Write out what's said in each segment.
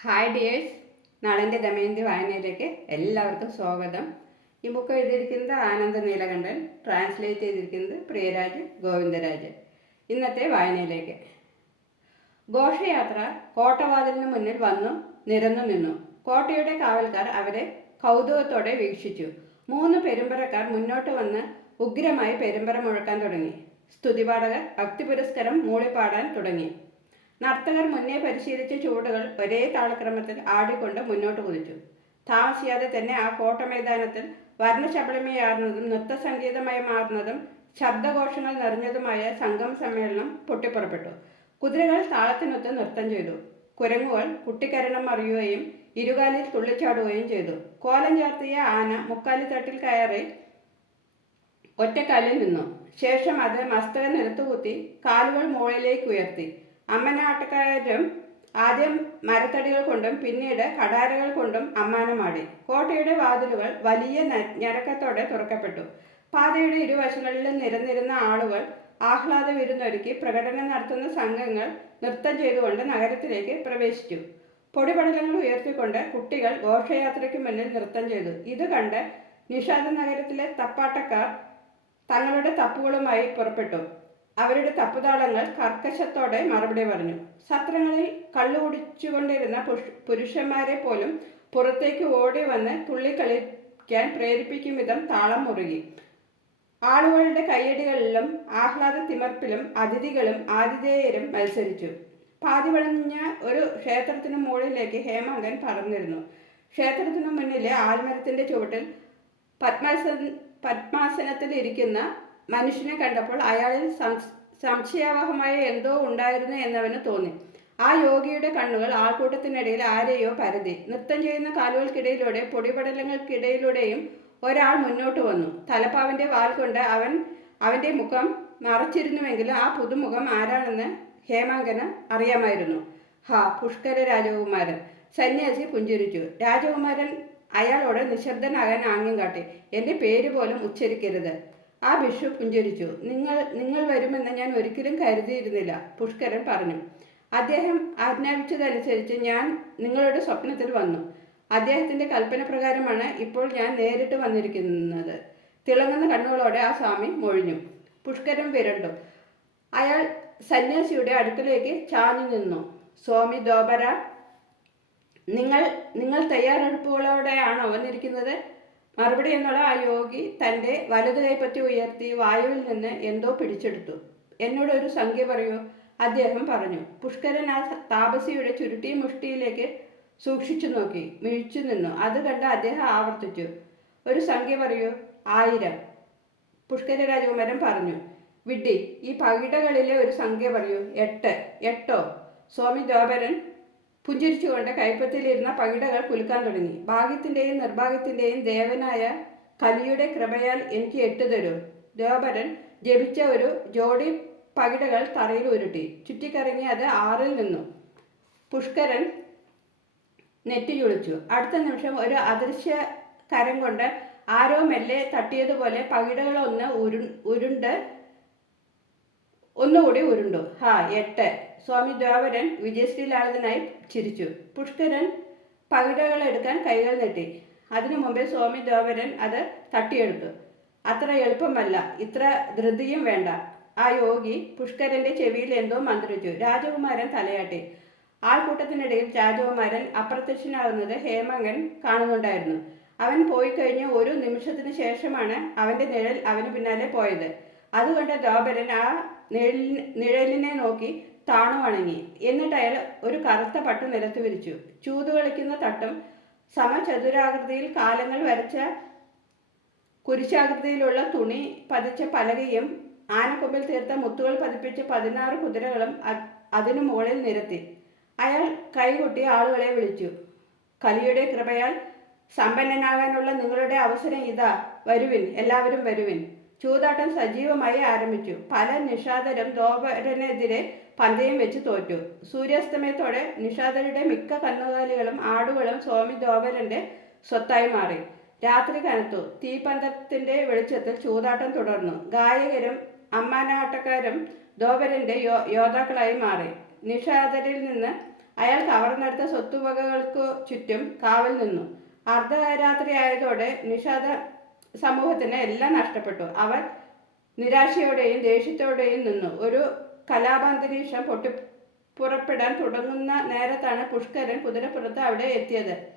Hi dears നാളന്റെ ദമയന്തി വായനയിലേക്ക് എല്ലാവർക്കും സ്വാഗതം. ഈ ബുക്ക് എഴുതിയിരിക്കുന്നത് ആനന്ദ നീലകണ്ഠൻ ട്രാൻസ്ലേറ്റ് ചെയ്തിരിക്കുന്നത് പ്രിയരാജ് ഗോവിന്ദരാജ് ഇന്നത്തെ വായനയിലേക്ക്. ഘോഷയാത്ര കോട്ടവാതിലിന് മുന്നിൽ വന്നു നിരന്നു നിന്നു. കോട്ടയുടെ കാവൽക്കാർ അവരെ കൗതുകത്തോടെ വീക്ഷിച്ചു. മൂന്ന് പെരുമ്പറക്കാർ മുന്നോട്ട് വന്ന് ഉഗ്രമായി പെരുമ്പറ മുഴക്കാൻ തുടങ്ങി. സ്തുതിപാഠകർ ഭക്തിപുരസ്കരം മൂളിപ്പാടാൻ തുടങ്ങി. നർത്തകർ മുന്നേ പരിശീലിച്ച ചുവടുകൾ ഒരേ താളക്രമത്തിൽ ആടിക്കൊണ്ട് മുന്നോട്ട് കുതിച്ചു. താമസിയാതെ തന്നെ ആ കോട്ട മൈതാനത്തിൽ വർണശബളമയാർന്നതും നൃത്തസംഗീതമായി മാറുന്നതും ശബ്ദഘോഷങ്ങൾ നിറഞ്ഞതുമായ സംഘം സമ്മേളനം പൊട്ടിപ്പുറപ്പെട്ടു. കുതിരകൾ താളത്തിനൊത്ത് നൃത്തം ചെയ്തു. കുരങ്ങുകൾ കുട്ടിക്കരണം അറിയുകയും ഇരുകാലിൽ തുള്ളിച്ചാടുകയും ചെയ്തു. കോലം ചാർത്തിയ ആന മുക്കാലി തട്ടിൽ കയറി ഒറ്റക്കാലിൽ നിന്നു. ശേഷം അത് മസ്തക നിരത്തുകുത്തി കാലുകൾ മുകളിലേക്ക് ഉയർത്തി. അമ്മനാട്ടക്കാരും ആദ്യം മരത്തടികൾ കൊണ്ടും പിന്നീട് കടാരകൾ കൊണ്ടും അമ്മാനമാടി. കോട്ടയുടെ വാതിലുകൾ വലിയ ഞരക്കത്തോടെ തുറക്കപ്പെട്ടു. പാതയുടെ ഇരുവശങ്ങളിലും നിരന്നിരുന്ന ആളുകൾ ആഹ്ലാദ വിരുന്നൊരുക്കി പ്രകടനം നടത്തുന്ന സംഘങ്ങൾ നൃത്തം ചെയ്തുകൊണ്ട് നഗരത്തിലേക്ക് പ്രവേശിച്ചു. പൊടിപടലങ്ങൾ ഉയർത്തിക്കൊണ്ട് കുട്ടികൾ ഘോഷയാത്രയ്ക്ക് മുന്നിൽ നൃത്തം ചെയ്തു. ഇത് കണ്ട് നിഷാദ നഗരത്തിലെ തപ്പാട്ടക്കാർ തങ്ങളുടെ തപ്പുകളുമായി പുറപ്പെട്ടു. അവരുടെ തപ്പുതാളങ്ങൾ കർക്കശത്തോടെ മറുപടി പറഞ്ഞു. സത്രങ്ങളിൽ കള്ളു കുടിച്ചുകൊണ്ടിരുന്ന പുരുഷന്മാരെ പോലും പുറത്തേക്ക് ഓടി വന്ന് തുള്ളിക്കളിക്കാൻ പ്രേരിപ്പിക്കും വിധം താളം മുറുകി. ആളുകളുടെ കയ്യടികളിലും ആഹ്ലാദ തിമർപ്പിലും അതിഥികളും ആതിഥേയരും മത്സരിച്ചു. പാതി വളഞ്ഞ ഒരു ക്ഷേത്രത്തിന് മുകളിലേക്ക് ഹേമാങ്കൻ പറന്നിരുന്നു. ക്ഷേത്രത്തിനു മുന്നിലെ ആൽമരത്തിന്റെ ചുവട്ടിൽ പത്മാസ പത്മാസനത്തിൽ ഇരിക്കുന്ന മനുഷ്യനെ കണ്ടപ്പോൾ അയാളിൽ സംശ- സംശയാവഹമായ എന്തോ ഉണ്ടായിരുന്നു എന്നവന് തോന്നി. ആ യോഗിയുടെ കണ്ണുകൾ ആൾക്കൂട്ടത്തിനിടയിൽ ആരെയോ പരതി നൃത്തം ചെയ്യുന്ന കാലുകൾക്കിടയിലൂടെ പൊടിപടലങ്ങൾക്കിടയിലൂടെയും ഒരാൾ മുന്നോട്ട് വന്നു. തലപ്പാവിന്റെ വാൽ കൊണ്ട് അവൻ അവന്റെ മുഖം മറച്ചിരുന്നുവെങ്കിലും ആ പുതുമുഖം ആരാണെന്ന് ഹേമാങ്കന് അറിയാമായിരുന്നു. ഹാ പുഷ്കര രാജകുമാരൻ. സന്യാസി പുഞ്ചിരിച്ചു. രാജകുമാരൻ അയാളോട് നിശബ്ദനാകാൻ ആംഗ്യം കാട്ടി. എന്റെ പേര് പോലും ഉച്ചരിക്കരുത്. ആ ബിഷു പുഞ്ചിരിച്ചു. നിങ്ങൾ നിങ്ങൾ വരുമെന്ന് ഞാൻ ഒരിക്കലും കരുതിയിരുന്നില്ല പുഷ്കരൻ പറഞ്ഞു. അദ്ദേഹം ആജ്ഞാപിച്ചതനുസരിച്ച് ഞാൻ നിങ്ങളുടെ സ്വപ്നത്തിൽ വന്നു. അദ്ദേഹത്തിന്റെ കൽപ്പന പ്രകാരമാണ് ഇപ്പോൾ ഞാൻ നേരിട്ട് വന്നിരിക്കുന്നത്. തിളങ്ങുന്ന കണ്ണുകളോടെ ആ സ്വാമി മൊഴിഞ്ഞു. പുഷ്കരൻ വിരണ്ടു. അയാൾ സന്യാസിയുടെ അടുക്കലേക്ക് ചാഞ്ഞു നിന്നു. സ്വാമി ദോബര നിങ്ങൾ നിങ്ങൾ തയ്യാറെടുപ്പുകളോടെയാണോ വന്നിരിക്കുന്നത്? മറുപടി എന്നുള്ള ആ യോഗി തന്റെ വലതു കൈപ്പറ്റി ഉയർത്തി വായുവിൽ നിന്ന് എന്തോ പിടിച്ചെടുത്തു. എന്നോട് ഒരു സംഖ്യ പറയൂ. അദ്ദേഹം പറഞ്ഞു പുഷ്കരൻ ആ താപസിയുടെ ചുരുട്ടി മുഷ്ടിയിലേക്ക് സൂക്ഷിച്ചു നോക്കി മിഴിച്ചു നിന്നു. അത് കണ്ട് അദ്ദേഹം ആവർത്തിച്ചു. ഒരു സംഖ്യ പറയൂ. ആയിരം പുഷ്കര രാജകുമാരൻ പറഞ്ഞു വിഡ്ഢി ഈ പകിടകളിലെ ഒരു സംഖ്യ പറയൂ. എട്ട്. എട്ടോ? സ്വാമി ദ്വാപരൻ പുഞ്ചിരിച്ചുകൊണ്ട് കൈപ്പത്തിലിരുന്ന പകിടകൾ കുലുക്കാൻ തുടങ്ങി. ഭാഗ്യത്തിന്റെയും നിർഭാഗ്യത്തിന്റെയും ദേവനായ കലിയുടെ കൃപയാൽ എനിക്ക് എട്ട് തരൂ. ദ്വാപരൻ ജപിച്ച ഒരു ജോഡി പകിടകൾ തറയിൽ ഉരുട്ടി. ചുറ്റിക്കറങ്ങി അത് ആറിൽ നിന്നു. പുഷ്കരൻ നെറ്റി ചുളിച്ചു അടുത്ത നിമിഷം ഒരു അദൃശ്യ കരം കൊണ്ട് ആരോ മെല്ലെ തട്ടിയതുപോലെ പകിടകളൊന്ന് ഉരു ഉരുണ്ട് ഒന്നുകൂടി ഉരുണ്ടു. ഹാ എട്ട്. സ്വാമി ദ്വാപരൻ വിജയശ്രീലാളിതനായി ചിരിച്ചു. പുഷ്കരൻ പകിടകൾ എടുക്കാൻ കൈകൾ നീട്ടി. അതിനു മുമ്പേ സ്വാമി ദ്വാപരൻ അത് തട്ടിയെടുത്തു. അത്ര എളുപ്പമല്ല. ഇത്ര ധൃതിയും വേണ്ട. ആ യോഗി പുഷ്കരന്റെ ചെവിയിൽ എന്തോ മന്ത്രിച്ചു. രാജകുമാരൻ തലയാട്ടി. ആൾക്കൂട്ടത്തിനിടയിൽ രാജകുമാരൻ അപ്രത്യക്ഷനാകുന്നത് ഹേമങ്കൻ കാണുന്നുണ്ടായിരുന്നു. അവൻ പോയി കഴിഞ്ഞ ഒരു നിമിഷത്തിന് ശേഷമാണ് അവന്റെ നിഴൽ അവന് പിന്നാലെ പോയത്. അതുകൊണ്ട് ദ്വാപരൻ ആ നിഴലിനെ നോക്കി താണു വണങ്ങി. എന്നിട്ട് അയാൾ ഒരു കറുത്ത പട്ട് നിലത്ത് വിരിച്ചു. ചൂത് കളിക്കുന്ന തട്ടും സമചതുരാകൃതിയിൽ കാലങ്ങൾ വരച്ച കുരിശാകൃതിയിലുള്ള തുണി പതിച്ച പലകയും ആനക്കൊമ്പിൽ തീർത്ത മുത്തുകൾ പതിപ്പിച്ച പതിനാറ് കുതിരകളും അതിനു മുകളിൽ നിരത്തി. അയാൾ കൈകൊട്ടി ആളുകളെ വിളിച്ചു. കലിയുടെ കൃപയാൽ സമ്പന്നനാകാനുള്ള നിങ്ങളുടെ അവസരം ഇതാ. വരുവിൻ. എല്ലാവരും വരുവിൻ. ചൂതാട്ടം സജീവമായി ആരംഭിച്ചു. പല നിഷാദരും ദോപരനെതിരെ പന്തയം വെച്ച് തോറ്റു. സൂര്യാസ്തമയത്തോടെ നിഷാദരുടെ മിക്ക കന്നുകാലികളും ആടുകളും സ്വാമി ദോപരന്റെ സ്വത്തായി മാറി. രാത്രി കനത്തു. തീപന്തത്തിന്റെ വെളിച്ചത്തിൽ ചൂതാട്ടം തുടർന്നു. ഗായകരും അമ്മാനാട്ടക്കാരും ദോപരന്റെ യോ യോദ്ധാക്കളായി മാറി. നിഷാദരിൽ നിന്ന് അയാൾ കവർന്നെടുത്ത സ്വത്തുവകകൾക്കു ചുറ്റും കാവൽ നിന്നു. അർദ്ധരാത്രി ആയതോടെ നിഷാദ സമൂഹത്തിന് എല്ലാം നഷ്ടപ്പെട്ടു. അവർ നിരാശയോടെയും ദേഷ്യത്തോടെയും നിന്നു. ഒരു കലാപാന്തരീക്ഷം പൊട്ടി പുറപ്പെടാൻ തുടങ്ങുന്ന നേരത്താണ് പുഷ്കരൻ കുതിരപ്പുറത്ത് അവിടെ എത്തിയത്.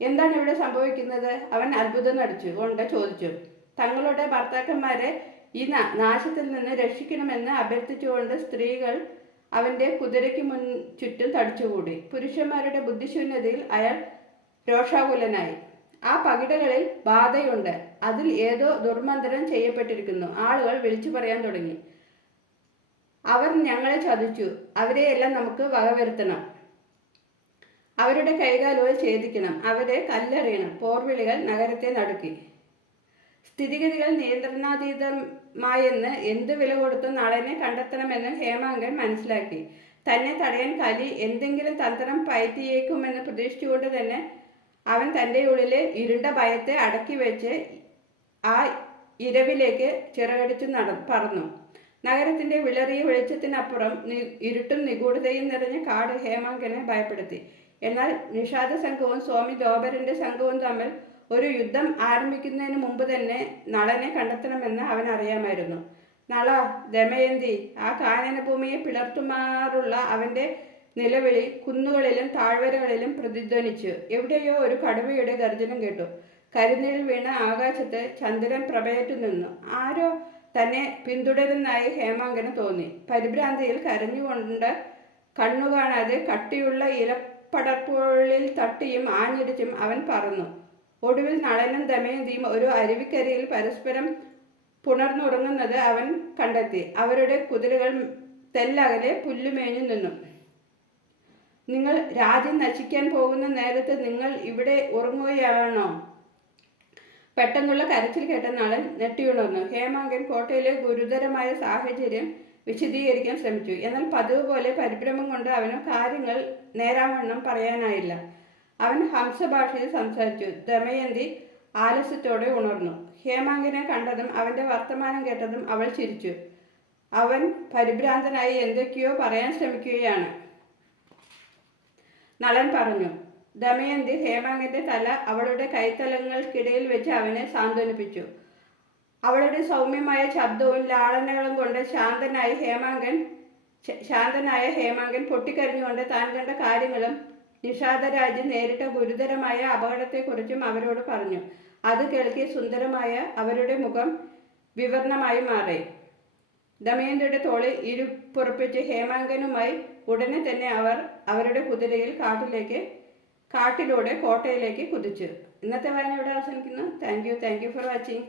എന്താണ് ഇവിടെ സംഭവിക്കുന്നത്? അവൻ അത്ഭുതം നടിച്ചു. കൊണ്ട് ചോദിച്ചു. തങ്ങളുടെ ഭർത്താക്കന്മാരെ ഈ നാശത്തിൽ നിന്ന് രക്ഷിക്കണമെന്ന് അഭ്യർത്ഥിച്ചുകൊണ്ട് സ്ത്രീകൾ അവന്റെ കുതിരയ്ക്ക് മുൻ ചുറ്റും തടിച്ചുകൂടി. പുരുഷന്മാരുടെ ബുദ്ധിശൂന്യതയിൽ അയാൾ രോഷാകുലനായി. ആ പകിടകളിൽ ബാധയുണ്ട്. അതിൽ ഏതോ ദുർമന്ത്രം ചെയ്യപ്പെട്ടിരിക്കുന്നു. ആളുകൾ വിളിച്ചു പറയാൻ തുടങ്ങി. അവർ ഞങ്ങളെ ചതിച്ചു. അവരെയെല്ലാം നമുക്ക് വകവരുത്തണം. അവരുടെ കൈകാലുകൾ ഛേദിക്കണം. അവരെ കല്ലെറിയണം. പോർവിളികൾ നഗരത്തെ നടുക്കി. സ്ഥിതിഗതികൾ നിയന്ത്രണാതീതമായെന്ന് എന്ത് വില കൊടുത്തും നളനെ കണ്ടെത്തണമെന്ന് ഹേമാങ്കൻ മനസ്സിലാക്കി. തന്നെ തടയാൻ കലി എന്തെങ്കിലും തന്ത്രം പയറ്റിയേക്കുമെന്ന് പ്രതീക്ഷിച്ചുകൊണ്ട് തന്നെ അവൻ തന്റെ ഉള്ളിലെ ഇരുണ്ട ഭയത്തെ അടക്കി വെച്ച് ആ ഇരവിലേക്ക് ചിറകടിച്ചു നട പറന്നു. നഗരത്തിന്റെ വിളറിയ വെളിച്ചത്തിനപ്പുറം ഇരുട്ടും നിഗൂഢതയും നിറഞ്ഞ കാട് ഹേമാങ്കനെ ഭയപ്പെടുത്തി. എന്നാൽ നിഷാദ സംഘവും സ്വാമി ദോബരന്റെ സംഘവും തമ്മിൽ ഒരു യുദ്ധം ആരംഭിക്കുന്നതിന് മുമ്പ് തന്നെ നളനെ കണ്ടെത്തണമെന്ന് അവൻ അറിയാമായിരുന്നു. നള ദമയന്തി ആ കാനനഭൂമിയെ പിളർത്തുമാറുള്ള അവന്റെ നിലവിളി കുന്നുകളിലും താഴ്വരകളിലും പ്രതിധ്വനിച്ചു. എവിടെയോ ഒരു കടുവയുടെ ഗർജനം കേട്ടു. കരുന്നിൽ വീണ ആകാശത്ത് ചന്ദ്രൻ പ്രഭയറ്റു നിന്നു. ആരോ തന്നെ പിന്തുടരുന്നതായി ഹേമാങ്കന് തോന്നി. പരിഭ്രാന്തിയിൽ കരഞ്ഞുകൊണ്ട് കണ്ണു കാണാതെ കട്ടിയുള്ള ഇലപ്പടർപ്പുകളിൽ തട്ടിയും ആഞ്ഞിടിച്ചും അവൻ പറന്നു. ഒടുവിൽ നളനും ദമയന്തിയും ഒരു അരുവിക്കരയിൽ പരസ്പരം പുണർന്നുറങ്ങുന്നത് അവൻ കണ്ടെത്തി. അവരുടെ കുതിരകൾ തെല്ലകലെ പുല്ലുമേഞ്ഞു നിന്നു. നിങ്ങൾ രാജ്യം നശിക്കാൻ പോകുന്ന നേരത്ത് നിങ്ങൾ ഇവിടെ ഉറങ്ങുകയാണോ? പെട്ടെന്നുള്ള കരച്ചിൽ കേട്ട നളൻ ഉണർന്നു. ഹേമാങ്കൻ കോട്ടയിലെ ഗുരുതരമായ സാഹചര്യം വിശദീകരിക്കാൻ ശ്രമിച്ചു. എന്നാൽ പതിവ് പോലെ പരിഭ്രമം കൊണ്ട് അവന് കാര്യങ്ങൾ നേരാവണ്ണം പറയാനായില്ല. അവൻ ഹംസഭാഷയിൽ സംസാരിച്ചു. ദമയന്തി ആലസ്യത്തോടെ ഉണർന്നു. ഹേമാങ്കിനെ കണ്ടതും അവന്റെ വർത്തമാനം കേട്ടതും അവൾ ചിരിച്ചു. അവൻ പരിഭ്രാന്തനായി എന്തൊക്കെയോ പറയാൻ ശ്രമിക്കുകയാണ്. നളൻ പറഞ്ഞു ദമയന്തി ഹേമാങ്കന്റെ തല അവളുടെ കൈത്തലങ്ങൾക്കിടയിൽ വെച്ച് അവനെ സാന്ത്വനിപ്പിച്ചു. അവളുടെ സൗമ്യമായ ശബ്ദവും ലാളനകളും കൊണ്ട് ശാന്തനായി ഹേമാങ്കൻ ശാന്തനായ ഹേമാങ്കൻ പൊട്ടിക്കരഞ്ഞുകൊണ്ട് താൻ കണ്ട കാര്യങ്ങളും നിഷാദരാജ് നേരിട്ട ഗുരുതരമായ അപകടത്തെക്കുറിച്ചും അവരോട് പറഞ്ഞു. അത് കേൾക്കി സുന്ദരമായ അവരുടെ മുഖം വിവരണമായി മാറി. ദമയന്തിയുടെ തോളിൽ ഇരുപ്പുറപ്പിച്ച് ഹേമാങ്കനുമായി ഉടനെ തന്നെ അവർ അവരുടെ കുതിരയിൽ കാട്ടിലേക്ക് കാട്ടിലൂടെ കോട്ടയിലേക്ക് കുതിച്ചു. ഇന്നത്തെ വായന ഇവിടെ അവസാനിക്കുന്നു? Thank you thank you for watching